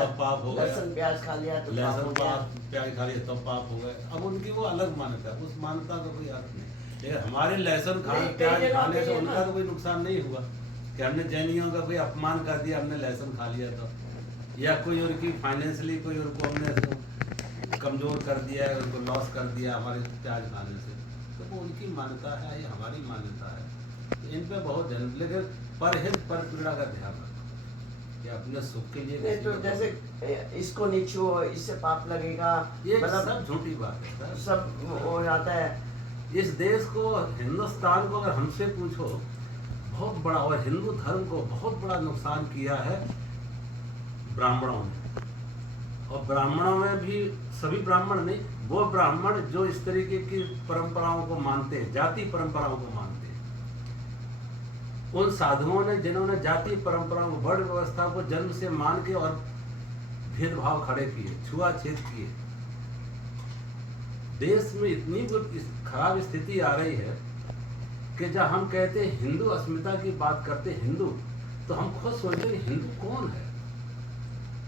तो पाप हो गया, लहसुन प्याज खा लिया तो पाप हो लहसुन गया। प्याज खा लिया तो पाप हो गए। अब उनकी वो अलग मान्यता है, उस मान्यता का कोई अर्थ नहीं। लेकिन हमारे लहसुन नहीं, कई प्याज जगह खाने पे से है उनका ना। तो कोई नुकसान नहीं हुआ कि हमने जैनियों का कोई अपमान कर दिया, हमने लहसुन खा लिया तो, या कोई उनकी फाइनेंशियली कोई उनको हमने कमज़ोर कर दिया है, उनको लॉस कर दिया हमारे प्याज खाने से। तो वो उनकी मान्यता है, ये हमारी मान्यता है। तो इन पे बहुत ध्यान, लेकिन परहित पर पीड़ा का ध्यान रखो कि अपने सुख के लिए नहीं किसी तो को- जैसे इसको नहीं छुओ, इससे पाप लगेगा, ये मतलब सब झूठी बात है सर। सब हो जाता है। इस देश को, हिंदुस्तान को अगर हमसे पूछो, बहुत बड़ा, और हिंदू धर्म को बहुत बड़ा नुकसान किया है ब्राह्मणों ने। और ब्राह्मणों में भी सभी ब्राह्मण नहीं, वो ब्राह्मण जो इस तरीके की परंपराओं को मानते हैं, जाति परंपराओं को मानते हैं, उन साधुओं ने जिन्होंने जाति परंपराओं, वर्ण व्यवस्था को जन्म से मान के और भेदभाव खड़े किए, छुआछूत किए, देश में इतनी खराब स्थिति आ रही है कि जब हम कहते हैं हिंदू अस्मिता की बात करते हैं हिंदू, तो हम खुद सोचते हैं हिंदू कौन है,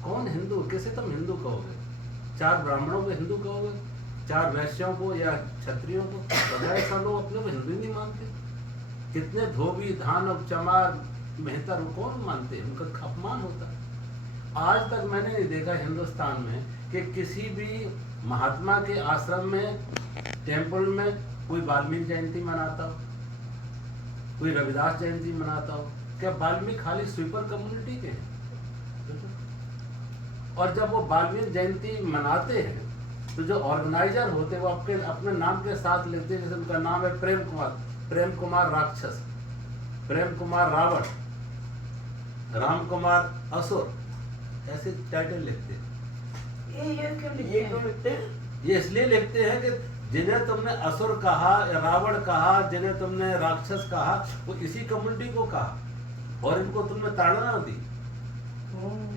कौन हिंदू, किसे तुम हिंदू कहोगे? 4 ब्राह्मणों को हिंदू कहोगे, 4 वैश्यों को या क्षत्रियों को? बजाय सब लोग अपने को हिंदू नहीं मानते। कितने धोबी, धानव, चमार, मेहतर कौन मानते हैं, उनका अपमान होता है। आज तक मैंने नहीं देखा हिंदुस्तान में कि किसी भी महात्मा के आश्रम में, टेम्पल में कोई वाल्मीकि जयंती मनाता हो, कोई रविदास जयंती मनाता हो। क्या वाल्मीकि खाली स्वीपर कम्युनिटी के हैं? और जब वो वाल्मीकि जयंती मनाते हैं तो जो ऑर्गेनाइजर होते हैं वो अपने नाम के साथ लेते हैं, जैसे उनका नाम है प्रेम कुमार राक्षस, प्रेम कुमार रावण, राम कुमार असुर, ऐसे टाइटल लिखते हैं। ये क्यों लिखते हैं? ये इसलिए लिखते हैं कि जिन्हें तुमने असुर कहा, रावण कहा, जिन्हें तुमने राक्षस कहा, वो इसी कम्युनिटी को कहा, और इनको तुमने ताड़ना दी,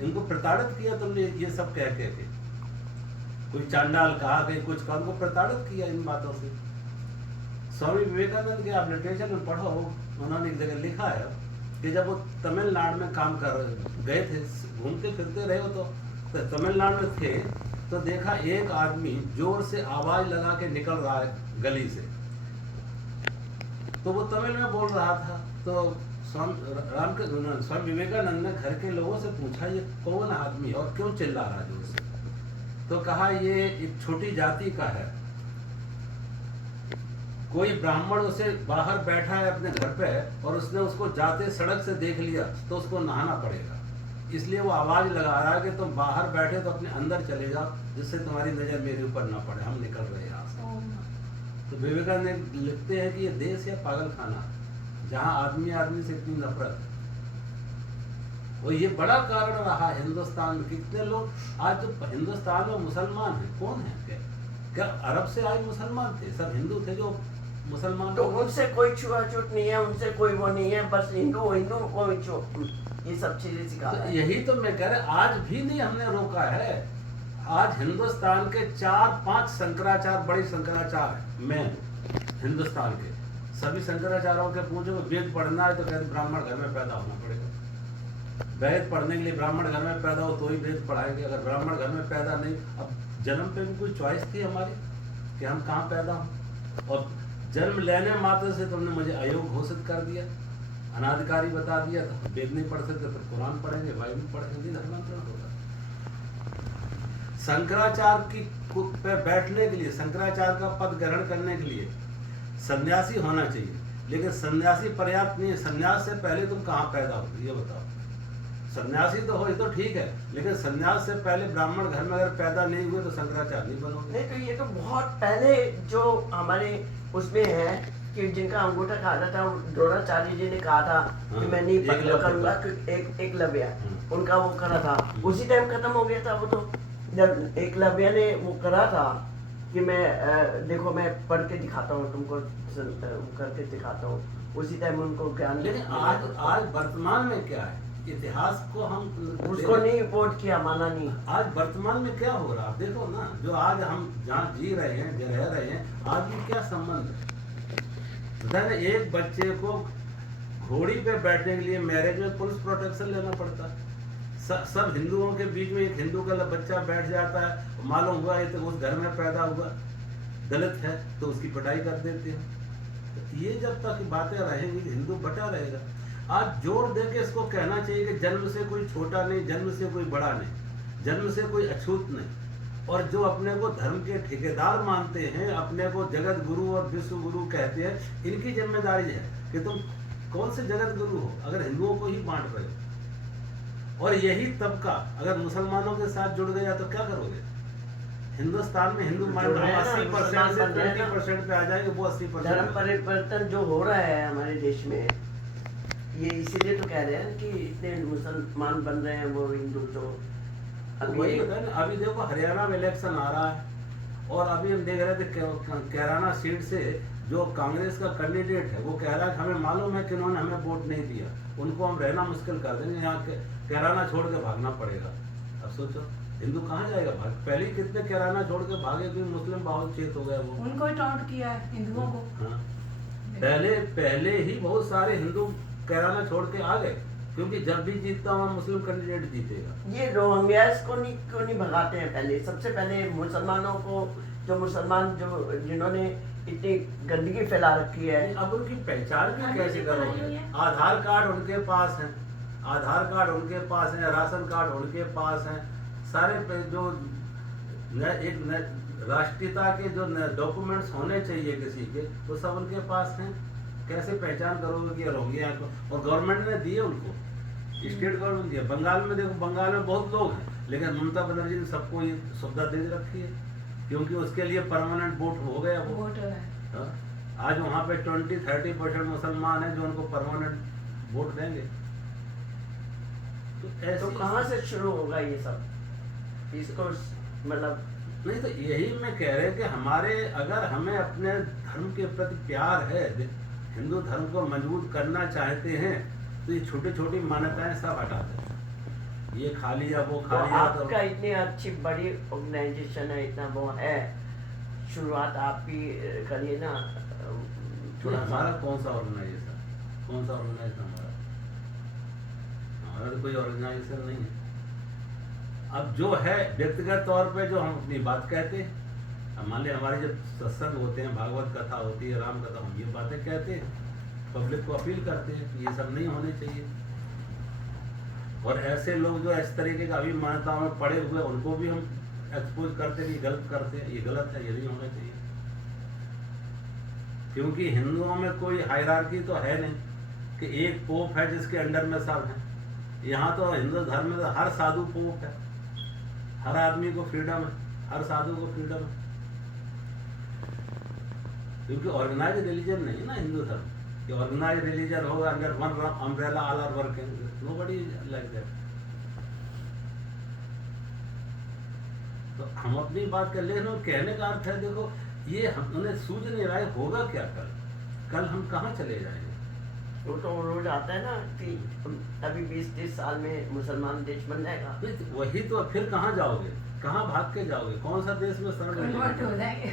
इनको प्रताड़ित किया तुमने ये सब कह के। कोई चांडाल कहा, कहीं कुछ कहा, उनको प्रताड़ित किया इन बातों से। स्वामी विवेकानंद के आप लिटरेचर में पढ़ो, उन्होंने एक जगह लिखा है कि जब वो तमिलनाडु में काम कर गए थे, घूमते फिरते रहे हो तो तमिलनाडु में थे, तो देखा एक आदमी जोर से आवाज लगा के निकल रहा है गली से, तो वो तमिल में बोल रहा था। तो स्वामी विवेकानंद ने घर के लोगों से पूछा ये कौन आदमी और क्यों चिल्ला रहा है जोर से? तो कहा ये एक छोटी जाति का है, कोई ब्राह्मण उसे बाहर बैठा है अपने घर पे और उसने उसको जाते सड़क से देख लिया तो उसको नहाना पड़ेगा, इसलिए वो आवाज लगा रहा है कि तुम बाहर बैठे तो अपने अंदर चले जाओ, जिससे तुम्हारी नजर मेरे ऊपर ना पड़े, हम निकल रहे हैं यहाँ से। तो विवेकानंद लिखते हैं कि ये देश है पागल खाना, जहाँ आदमी आदमी से इतनी नफरत है। और ये बड़ा कारण रहा हिंदुस्तान में। कितने लोग आज जो हिंदुस्तान में मुसलमान हैं, कौन है? क्या अरब से आए मुसलमान थे? सब हिंदू थे जो मुसलमान। तो उनसे कोई छुआछूत नहीं है, उनसे कोई वो नहीं है, बस हिंदू हिंदू को ये सब चीजें सिखा रहा है। यही तो मैं कह रहा, आज भी नहीं हमने रोका है। आज हिंदुस्तान के 4-5 शंकराचार्य, बड़े शंकराचार्य में हिंदुस्तान के सभी शंकराचार्यों के पूछो वेद पढ़ना है तो कहते ब्राह्मण घर में पैदा होना पड़ेगा। वेद पढ़ने के लिए ब्राह्मण घर में पैदा हो तो ही वेद पढ़ाएंगे, अगर ब्राह्मण घर में पैदा नहीं। अब जन्म पे भी कोई चॉइस थी हमारी कि हम कहाँ पैदा हों? और जन्म लेने मात्र से तुमने मुझे अयोग्य घोषित कर दिया, अनाधिकारी बता दिया, तो वेद नहीं पढ़ सकते, फिर कुरान पढ़ेंगे, बाइबल पढ़ेंगे, धर्मांतरण होगा। शंकराचार्य की पे बैठने के लिए, शंकराचार्य का पद ग्रहण करने के लिए सन्यासी होना चाहिए, लेकिन सन्यासी पर्याप्त नहीं है। सन्यास से पहले तुम कहाँ पैदा हो ये बताओ। सन्यासी तो हो ये तो ठीक है, लेकिन सन्यास से पहले ब्राह्मण घर में अगर पैदा नहीं हुए तो शंकराचार्य नहीं बनोगे। नहीं तो ये तो बहुत पहले जो हमारे उसमें है कि जिनका अंगूठा खाता था, द्रोणाचार्य जी ने कहा था कि मैं नहीं करूंगा, एकलव्य उनका वो करा था, उसी टाइम खत्म हो गया था वो। तो जब एकलव्य ने वो करा था कि मैं देखो मैं पढ़ के दिखाता हूँ तुमको, करके दिखाता हूँ, उसी टाइम उनको ज्ञान। लेकिन आज वर्तमान में क्या है? इतिहास को हम उसको नहीं वोट किया, माना नहीं। आज वर्तमान में क्या हो रहा है देखो ना, जो आज हम जहाँ जी रहे हैं, रह रहे हैं, आज भी क्या संबंध है? एक बच्चे को घोड़ी पे बैठने के लिए मैरिज में पुलिस प्रोटेक्शन लेना पड़ता है, सब हिंदुओं के बीच में एक हिंदू का बच्चा बैठ जाता है, मालूम हुआ ये तो उस घर में पैदा हुआ, दलित है तो उसकी पिटाई कर देते हैं। तो ये जब तक बातें रहेंगी हिंदू बटा रहेगा। आज जोर दे के इसको कहना चाहिए कि जन्म से कोई छोटा नहीं, जन्म से कोई बड़ा नहीं, जन्म से कोई अछूत नहीं। और जो अपने को धर्म के ठेकेदार मानते हैं, अपने को जगत गुरु और विश्व गुरु कहते हैं, इनकी जिम्मेदारी है कि तुम कौन से जगत गुरु हो अगर हिंदुओं को ही बांट रहे हो। और यही तबका अगर मुसलमानों के साथ जुड़ गया तो क्या करोगे? हिंदुस्तान में हिंदू माइंड 80% से 20% पे आ जाएंगे, वो 80%। धर्म परिवर्तन जो हो रहा है हमारे देश में, ये इसीलिए तो कह रहे हैं कि इतने मुसलमान बन रहे हैं वो हिंदू। जो अभी देखो हरियाणा में इलेक्शन आ रहा है और अभी हम देख रहे थे कैराना सीट से जो कांग्रेस का कैंडिडेट है वो कह रहा है कि हमें मालूम है कि उन्होंने हमें वोट नहीं दिया, उनको हम रहना मुश्किल कर देंगे, यहाँ कैराना छोड़ के भागना पड़ेगा। अब सोचो हिंदू कहाँ जाएगा भाग? पहले ही कितने कैराना छोड़ के भागे, क्योंकि मुस्लिम बहुत चेत हो गया वो, उनको टॉन्ट किया है हिंदुओं को। हाँ पहले ही बहुत सारे हिंदू कैराना छोड़ के आ गए, क्योंकि जब भी जीतता हुआ मुस्लिम कैंडिडेट जीतेगा। ये रोहिंग्यास को क्यों नहीं भगाते हैं? पहले सबसे पहले मुसलमानों को, जो मुसलमान जो जिन्होंने इतनी गंदगी फैला रखी है। अब उनकी पहचान भी कैसे करोगे? आधार कार्ड उनके पास है, आधार कार्ड उनके पास है, राशन कार्ड उनके पास है, सारे जो एक राष्ट्रीयता के जो डॉक्यूमेंट्स होने चाहिए किसी के वो सब उनके पास हैं। कैसे पहचान करोगे कि रोहिंग्या को? और गवर्नमेंट ने दिए उनको, स्टेट गवर्नमेंट दिया। बंगाल में देखो, बंगाल में बहुत लोग हैं लेकिन ममता बनर्जी ने सबको ये सुविधा दे रखी है, क्योंकि उसके लिए परमानेंट वोट हो गया वो। वोटर है। आज वहाँ पे 20-30% मुसलमान हैं जो उनको परमानेंट वोट देंगे। तो कहाँ से शुरू होगा ये सब? इसको मतलब नहीं, तो यही मैं कह रहे कि हमारे, अगर हमें अपने धर्म के प्रति प्यार है, हिंदू धर्म को मजबूत करना चाहते हैं, तो ये छोटी छोटी मान्यताएं सब हटा दें। ये खा लिया वो खा लिया। आपका इतनी अच्छी बड़ी ऑर्गेनाइजेशन है, इतना वो है, शुरुआत आप भी करिए ना थोड़ा। हमारा कौन सा ऑर्गेनाइजेशन? कौन सा ऑर्गेनाइजेशन हमारा? हमारा तो कोई ऑर्गेनाइजेशन नहीं है। अब जो है व्यक्तिगत तौर पे जो हम अपनी बात कहते हैं, अब मान लिया हमारे जब सत्संग होते हैं, भागवत कथा होती है, राम कथा, हम ये बातें कहते हैं, पब्लिक को अपील करते हैं कि ये सब नहीं होने चाहिए। और ऐसे लोग जो इस तरीके का अभी मान्यताओं में पड़े हुए, उनको भी हम एक्सपोज करते हैं कि गलत करते हैं, ये गलत है, ये नहीं होना चाहिए। क्योंकि हिंदुओं में कोई हायरार्की तो है नहीं कि एक पोप है जिसके अंडर में सब है। यहाँ तो हिंदू धर्म में तो हर साधु पोप है, हर आदमी को फ्रीडम है, हर साधु को फ्रीडम है। क्योंकि ऑर्गेनाइज रिलीजन नहीं है ना हिंदू धर्म, कि ऑर्गेनाइज रिलीजन होगा under one umbrella all are working, nobody like that. तो हम अपनी बात कर ले, कहने का अर्थ है देखो, ये हम उन्हें सूझ नहीं रहा है, होगा क्या कल हम कहाँ चले जाएंगे? वो तो रोज आता है ना कि अभी 20-30 साल में मुसलमान देश बन जाएगा। वही तो, फिर कहाँ जाओगे? कहाँ भाग के जाओगे? कौन सा देश में शरण कन्वर्ट हो जाएंगे।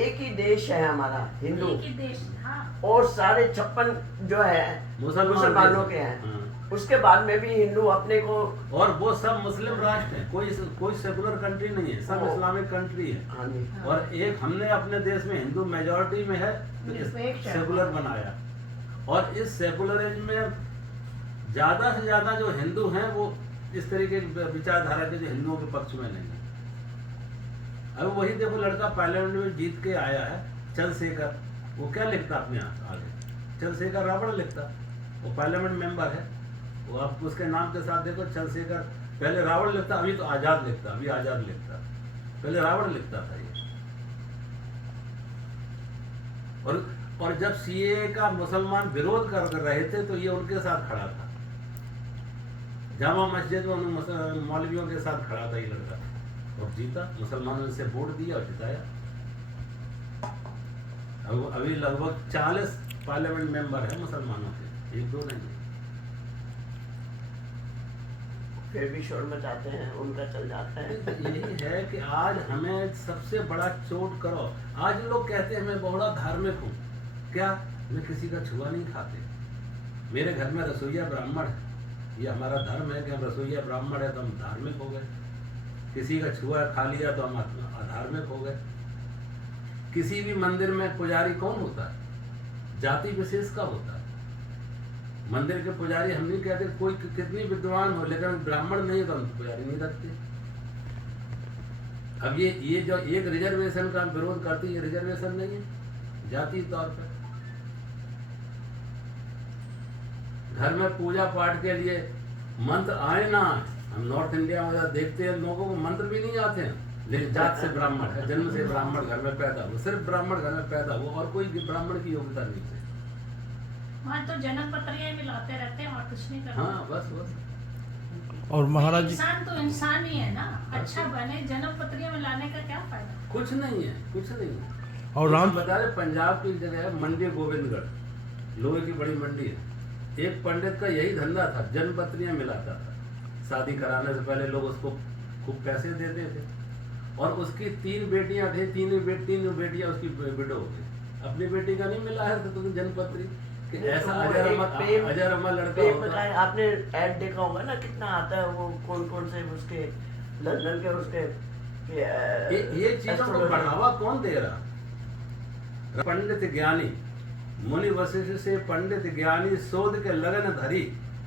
एक ही देश है हमारा हिंदू, एक ही देश, हाँ। और 56 जो है मुसलमानों के हैं। हाँ। उसके बाद में भी हिंदू अपने को, और वो सब मुस्लिम राष्ट्र है, कोई सेकुलर कंट्री नहीं है, सब इस्लामिक कंट्री है। हाँ जी। और एक हमने अपने देश में हिंदू मेजॉरिटी में है तो सेकुलर बनाया, और इस सेकुलरिज्म में ज्यादा से ज्यादा जो हिंदू हैं वो इस तरीके की विचारधारा के जो हिंदुओं के पक्ष में नहीं है। अब वही देखो, लड़का पार्लियामेंट में जीत के आया है, चंद्रशेखर, वो क्या लिखता अपने आगे? चंद्रशेखर रावण लिखता, वो पार्लियामेंट मेंबर है। वो आप उसके नाम के साथ देखो, चंद्रशेखर, पहले रावण लिखता, अभी तो आजाद लिखता, अभी आजाद लिखता, पहले रावण लिखता था ये। और जब सीए का मुसलमान विरोध कर रहे थे तो ये उनके साथ खड़ा था, जामा मस्जिद में उन मौलवियों के साथ खड़ा था ये लड़का, और जीता। मुसलमानों ने वोट दिया और जिताया। अभी लगभग 40 पार्लियामेंट मेंबर है मुसलमानों के, एक दो नहीं। फिर भी शोर मचाते हैं, उनका चल जाता है। यही है कि आज हमें सबसे बड़ा चोट करो। आज लोग कहते हैं मैं बड़ा धार्मिक हूँ, क्या? मैं किसी का छुआ नहीं खाते, मेरे घर में रसोईया ब्राह्मण है, ये हमारा धर्म है कि हम रसोईया ब्राह्मण है तो हम धार्मिक हो गए, किसी का छुआ खा लिया तो हम अधार्मिक हो गए। किसी भी मंदिर में पुजारी कौन होता है? जाति विशेष का होता है। मंदिर के पुजारी हम नहीं कहते कोई कितनी विद्वान हो, लेकिन ब्राह्मण नहीं तो हम पुजारी नहीं रखते। अब ये जो एक रिजर्वेशन का विरोध करते, ये रिजर्वेशन नहीं है, जाति तौर पर। घर में पूजा पाठ के लिए मंत्र आए ना आए, हम नॉर्थ इंडिया में देखते हैं लोगों को मंत्र भी नहीं आते हैं, लेकिन जात से ब्राह्मण है, जन्म से ब्राह्मण घर में पैदा हुआ, सिर्फ ब्राह्मण घर में पैदा हुआ और कोई ब्राह्मण की योग्यता नहीं है। वहाँ तो जन्म पत्रियाँ भी लाते रहते हैं और कुछ नहीं करते। हाँ बस। और महाराज जी इंसान तो इंसान ही है ना, अच्छा बने, जन्म पत्रियाँ में लाने का क्या फायदा? कुछ नहीं है, कुछ नहीं है। और राम बता रहे पंजाब की जगह है मंडी गोविंदगढ़, लोहे की बड़ी मंडी है। एक पंडित का यही धंधा था, जन्म पत्रियां मिलाता था। शादी कराने से पहले लोग उसको खूब पैसे देते थे और उसकी 3 बेटियां थी, तीनों बेटियां उसकी विडो हो गई। अपनी बेटी का नहीं मिला है तो जन्म पत्री कि ऐसा अजर अमर लड़का होता है। आपने ऐड देखा होगा ना, कितना आता है वो, कौन से उसके लंदन के उसके ये चीजों को बढ़ावा कौन दे रहा? पंडित ज्ञानी मुनि वशिष्ठ से पंडित ज्ञानी शोध के लगन धरी।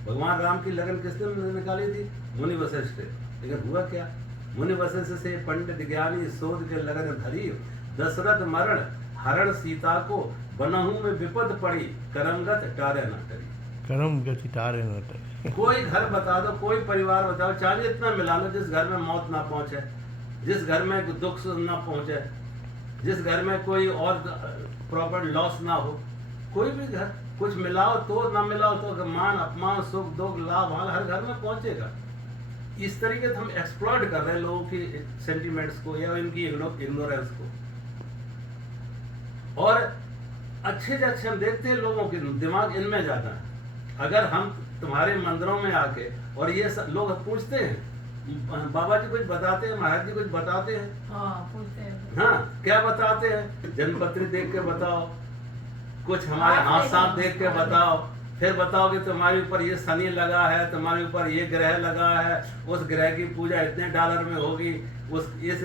भगवान राम की लगन किसने निकाली थी? मुनि वशिष्ठ। लेकिन हुआ क्या? मुनि वशिष्ठ से पंडित ज्ञानी शोध के लगन धरी, दशरथ मरण हरण सीता को, बनहु में विपद पड़ी, करमगत टारे न टरी। करम गति तारे न टरी। कोई घर बता दो, कोई परिवार बताओ, चाहे इतना मिला लो जिस घर में मौत ना पहुंचे, जिस घर में दुख ना पहुंचे, जिस घर में कोई और प्रॉपर्टी लॉस ना हो, कोई भी घर कुछ मिलाओ तो ना मिलाओ तो मान अपमान सुख दुख लाभ हाल हर घर में पहुंचेगा। इस तरीके से हम एक्सप्लॉइट कर रहे हैं लोगों की सेंटिमेंट्स को या इनकी इग्नोरेंस को। और अच्छे से अच्छे हम देखते हैं लोगों के दिमाग इनमें जाता है। अगर हम तुम्हारे मंदिरों में आके और ये लोग पूछते हैं, बाबा जी कुछ बताते हैं, महाराज जी कुछ बताते हैं, हाँ पूछते हैं। हाँ क्या बताते हैं? जन्मपत्री देख के बताओ, कुछ हमारे हाथ साफ देख के बताओ, फिर बताओ कि तुम्हारे ऊपर ये शनि लगा है, तुम्हारे ऊपर ये ग्रह लगा है, उस ग्रह की पूजा इतने डॉलर में होगी, उस इस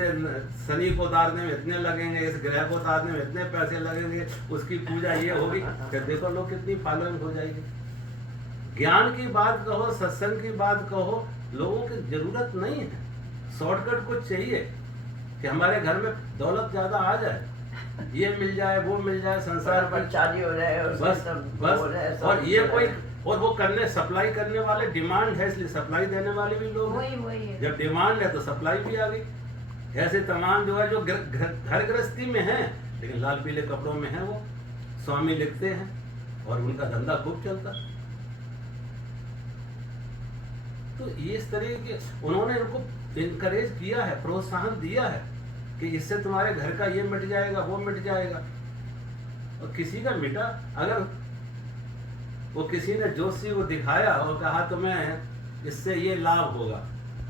शनि को उतारने में इतने लगेंगे, इस ग्रह को उतारने में इतने पैसे लगेंगे, उसकी पूजा ये होगी। फिर देखो लोग कितनी फॉलोइंग हो जाएगी। ज्ञान की बात कहो, सत्संग की बात कहो, लोगों की जरूरत नहीं है। शॉर्टकट कुछ चाहिए कि हमारे घर में दौलत ज्यादा आ जाए, ये मिल जाए, वो मिल जाए, संसार पर शादी हो जाए और बस बस। और ये कोई और वो करने सप्लाई करने वाले, डिमांड है इसलिए सप्लाई देने वाले भी लोग हैं। वही है। जब डिमांड है तो सप्लाई भी आ गई। ऐसे तमाम जो है जो घर गृहस्थी में है लेकिन लाल पीले कपड़ों में है, वो स्वामी लिखते हैं और उनका धंधा खूब चलता। तो ये इस तरीके के उन्होंने इनको इनकरेज किया है, प्रोत्साहन दिया है कि इससे तुम्हारे घर का ये मिट जाएगा, वो मिट जाएगा। और किसी का मिटा, अगर वो किसी ने जोशी को दिखाया और कहा तुम्हें इससे ये लाभ होगा,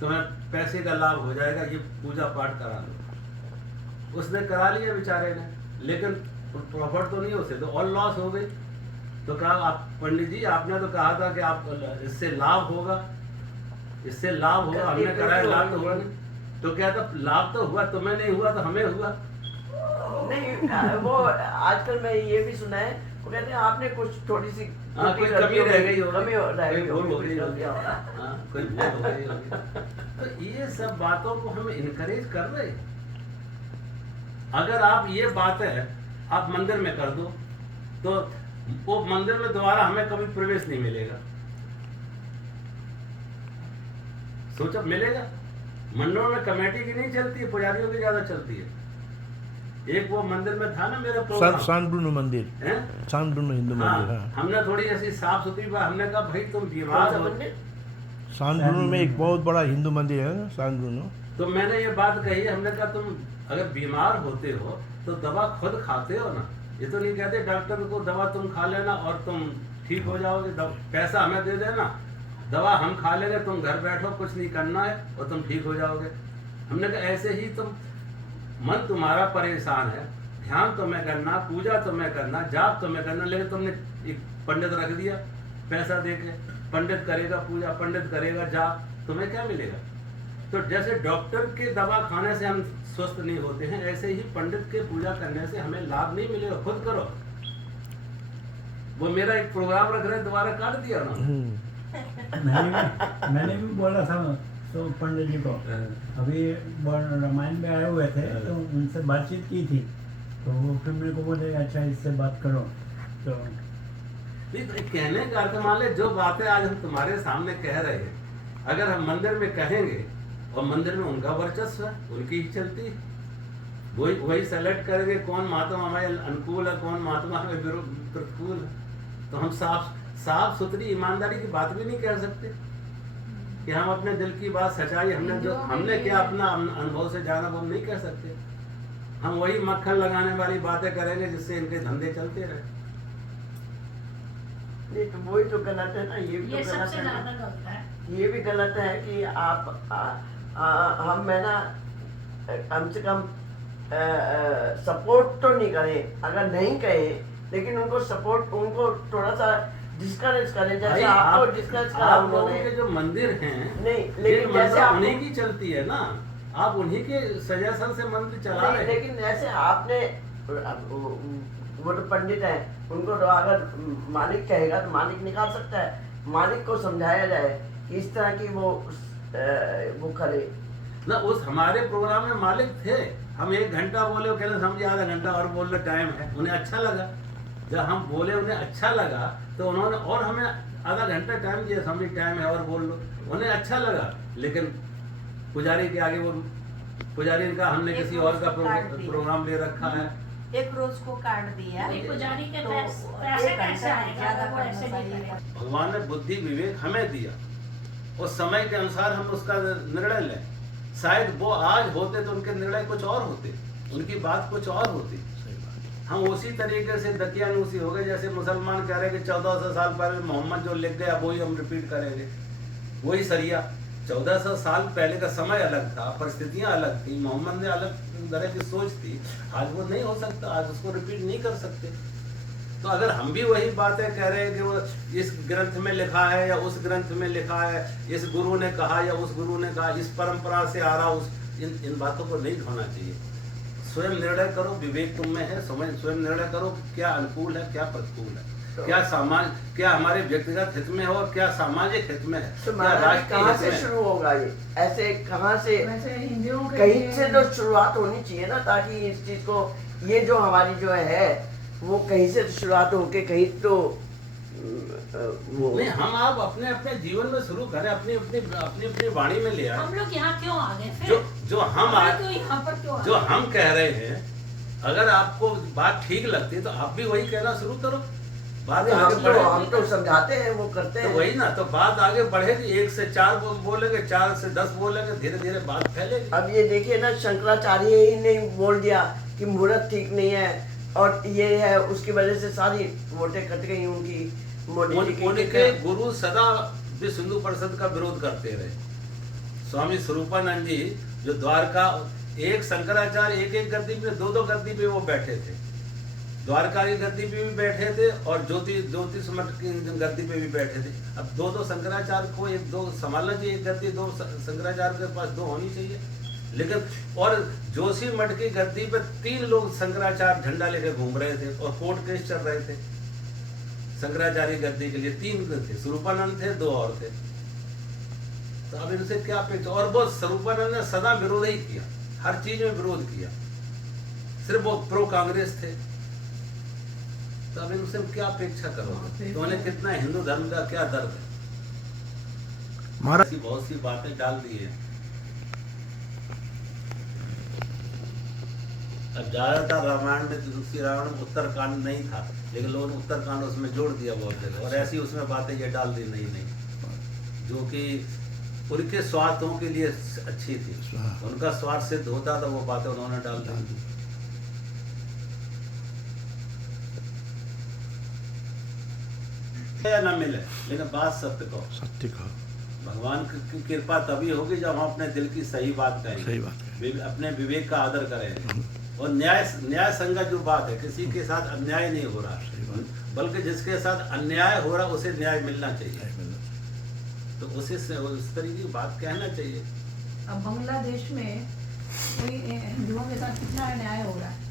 तुम्हें पैसे का लाभ हो जाएगा, ये पूजा पाठ करा लो, उसने करा लिया बेचारे ने, लेकिन प्रॉफिट तो नहीं हो सकते, और लॉस हो गई। तो कहा आप पंडित जी आपने तो कहा था कि आप इससे लाभ होगा, इससे लाभ होगा, हमने कराया लाभ तो हुआ नहीं। तो क्या था, लाभ तो हुआ, तुम्हें नहीं हुआ तो हमें हुआ नहीं। वो आजकल मैं ये भी सुना है, वो कहते हैं आपने कुछ थोड़ी सी कोई कमी रह गई होगी, कमी रह गई कोई भूल हो होगी, गई होगी, कोई भूल हो गई होगी। तो ये सब बातों को हम इनकरेज कर रहे हैं। अगर आप ये बात है आप मंदिर में कर दो तो वो मंदिर में दोबारा हमें कभी प्रवेश नहीं मिलेगा। सोचो मिलेगा? मंदिरों में कमेटी की नहीं चलती है, पुजारियों की ज्यादा चलती है। एक वो मंदिर में था ना मेरा प्रोग्राम, सान ब्रूनो मंदिर, सान ब्रूनो हिंदू मंदिर। हाँ, हमने थोड़ी ऐसी साफ सुथरी बात, हमने कहा भाई तुम बीमार हो, सान ब्रूनो में एक बहुत बड़ा हिंदू मंदिर है ना, सान ब्रूनो। तो मैंने ये बात कही, हमने कहा तुम अगर बीमार होते हो तो दवा खुद खाते हो ना, ये तो नहीं कहते डॉक्टर को दवा तुम खा लेना और तुम ठीक हो जाओगे, पैसा हमें दे देना, दवा हम खा लेंगे, तुम घर बैठो कुछ नहीं करना है और तुम ठीक हो जाओगे। हमने कहा ऐसे ही तुम, मन तुम्हारा परेशान है, ध्यान तुम्हें करना, पूजा तुम्हें करना, जाप तुम्हें करना, लेकिन तुमने एक पंडित रख दिया पैसा दे के, पंडित करेगा पूजा, पंडित करेगा जाप, तुम्हें क्या मिलेगा? तो जैसे डॉक्टर के दवा खाने से हम स्वस्थ नहीं होते हैं, ऐसे ही पंडित के पूजा करने से हमें लाभ नहीं मिलेगा। खुद करो। वो मेरा एक प्रोग्राम रख रहे, दोबारा काट दिया उन्होंने। मैंने भी बोला था तो पंडित जी को, अभी रामायण में आए हुए थे तो उनसे बातचीत की थी, तो वो फिर मेरे को बोले अच्छा इससे बात करो। तो कहने का अर्थ, मान ले जो बातें आज हम तुम्हारे सामने कह रहे हैं, अगर हम मंदिर में कहेंगे और मंदिर में उनका वर्चस्व है, उनकी ही चलती है, वही सेलेक्ट करेंगे कौन महात्मा हमारे अनुकूल है, कौन महात्मा हमें प्रतिकूल है। तो हम साफ सुथरी ईमानदारी की बात भी नहीं कह सकते कि हम अपने दिल की बात, सच्चाई हमने क्या अपना अनुभव से जाना, वो हम नहीं कह सकते। हम वही मक्खन लगाने वाली बातें करेंगे जिससे इनके धंधे चलते रहे। ये तो वही तो गलत है ना, ये भी तो गलत सबसे है ना। ज्यादा गलत है। ये भी गलत है कि हम मैं ना कम से कम सपोर्ट तो नहीं करें, अगर नहीं कहें लेकिन उनको सपोर्ट, उनको थोड़ा सा डिस्करेज करें, जैसे आपको डिस्करेज करा आप लोगों उन्होंने। के जो मंदिर हैं, नहीं लेकिन जैसे आप उन्हीं की चलती है ना, आप उन्हीं के सजेशन से मंदिर चला रहे हैं। लेकिन जैसे आपने वो तो पंडित है, उनको तो अगर मालिक कहेगा तो मालिक निकाल सकता है, मालिक को समझाया जाए कि इस तरह की वो करे ना। उस हमारे प्रोग्राम में मालिक थे, हम 1 घंटा बोले, वो कहते समझे आधा घंटा और बोलने टाइम है, उन्हें अच्छा लगा। जब हम बोले उन्हें अच्छा लगा तो उन्होंने और हमें आधा घंटा टाइम दिया, समझे टाइम है और बोल लो, उन्हें अच्छा लगा। लेकिन पुजारी के आगे वो पुजारी इनका, हमने किसी और का प्रोग्राम ले रखा है, एक रोज को काट दिया। एक पुजारी के तो पैसे एक कैसे घंटा आएगा? ज्यादा वो करना ऐसे नहीं चाहिए। करेगा। भगवान ने बुद्धि विवेक हमें दिया, उस समय के अनुसार हम उसका निर्णय लें। शायद वो आज होते तो उनके निर्णय कुछ और होते, उनकी बात कुछ और होती। हम उसी तरीके से दकियानूसी हो गए, जैसे मुसलमान कह रहे हैं कि 1400 साल पहले मोहम्मद जो लिख गया वही हम रिपीट करेंगे, वही सरिया। 1400 साल पहले का समय अलग था, परिस्थितियां अलग थी, मोहम्मद ने अलग तरह की सोच थी, आज वो नहीं हो सकता, आज उसको रिपीट नहीं कर सकते। तो अगर हम भी वही बातें कह रहे हैं कि वो इस ग्रंथ में लिखा है या उस ग्रंथ में लिखा है, इस गुरु ने कहा या उस गुरु ने कहा, इस परंपरा से आ रहा, इन बातों को नहीं होना चाहिए। स्वयं निर्णय करो, विवेक तुम में है, स्वयं निर्णय करो क्या अनुकूल है क्या प्रतिकूल है, क्या हमारे व्यक्तिगत हित में है और क्या सामाजिक हित में है, तो क्या राष्ट्रीय कहाँ हित से में है। शुरू होगा ये? ऐसे कहाँ से? वैसे हिंदुओं के कहीं लिए- से तो शुरुआत होनी चाहिए ना, ताकि इस चीज को, ये जो हमारी जो है वो कहीं से तो शुरुआत होके कहीं तो वो नहीं, हम आप अपने अपने जीवन में शुरू करें, अपनी अपनी वाणी में ले आए। हम लोग यहाँ क्यों आ गए फिर? जो हम तो यहाँ पर क्यों आ जो गए? हम कह रहे हैं, अगर आपको बात ठीक लगती है तो आप भी वही कहना शुरू करो, बात आगे हम बढ़ेगी। तो समझाते हैं, वो करते तो हैं। वही ना, तो बात आगे बढ़ेगी। 1 से 4 बोलेंगे, 4 से 10 बोलेंगे, धीरे धीरे बात फैलेगी। अब ये देखिए ना, शंकराचार्य ही ने बोल दिया कि मुहूर्त ठीक नहीं है और ये है, उसकी वजह से सारी वोटें कट गई उनकी, मोदी जी की। उनके गुरु सदा विश्व हिंदू परिषद का विरोध करते रहे। स्वामी स्वरूपानंद जी जो द्वारका, एक शंकराचार्य एक गद्दी पे, 2 गद्दी पे वो बैठे थे, द्वारका की गद्दी पे भी बैठे थे और ज्योतिष मठ की गद्दी पे भी बैठे थे। अब 2 शंकराचार्य को 1-2 संभालना चाहिए, एक गद्दी 2 शंकराचार्य के पास 2 होनी चाहिए। लेकिन और जोशी मठ की गद्दी पे 3 लोग शंकराचार्य झंडा लेके घूम रहे थे और कोर्ट केस चल रहे थे शंकराचार्य गद्दी के लिए। 3 थे, स्वरूपानंद थे, 2 और थे। तो अब इनसे क्या अपेक्षा? और वो स्वरूपानंद ने सदा विरोध ही किया, हर चीज में विरोध किया, सिर्फ वो प्रो कांग्रेस थे। तो अब इनसे क्या अपेक्षा करोगे? तो उन्हें कितना हिंदू धर्म का क्या दर्द है? महाराज बहुत सी बातें डाल दी है। अब ज्यादातर रामायण में तुलसी रामायण में उत्तरकांड नहीं था, लेकिन लोगों ने उत्तरकांड उसमें जोड़ दिया बहुत जगह, और ऐसी उसमें बातें ये डाल दी नहीं जो कि उनके स्वार्थों के लिए अच्छी थी। उनका स्वार्थ सिद्ध होता था, वो बातें उन्होंने डाल दी। या न मिले, लेकिन बात सत्य कहो। भगवान की कृपा तभी होगी जब हम अपने दिल की सही बात कहेंगे, सही बात है। अपने विवेक का आदर करेंगे। और न्याय संगत जो बात है, किसी के साथ अन्याय नहीं हो रहा, बल्कि जिसके साथ अन्याय हो रहा उसे न्याय मिलना चाहिए। तो उस तरीके की बात कहना चाहिए। अब बांग्लादेश में कोई हिंदुओं के साथ कितना अन्याय हो रहा है।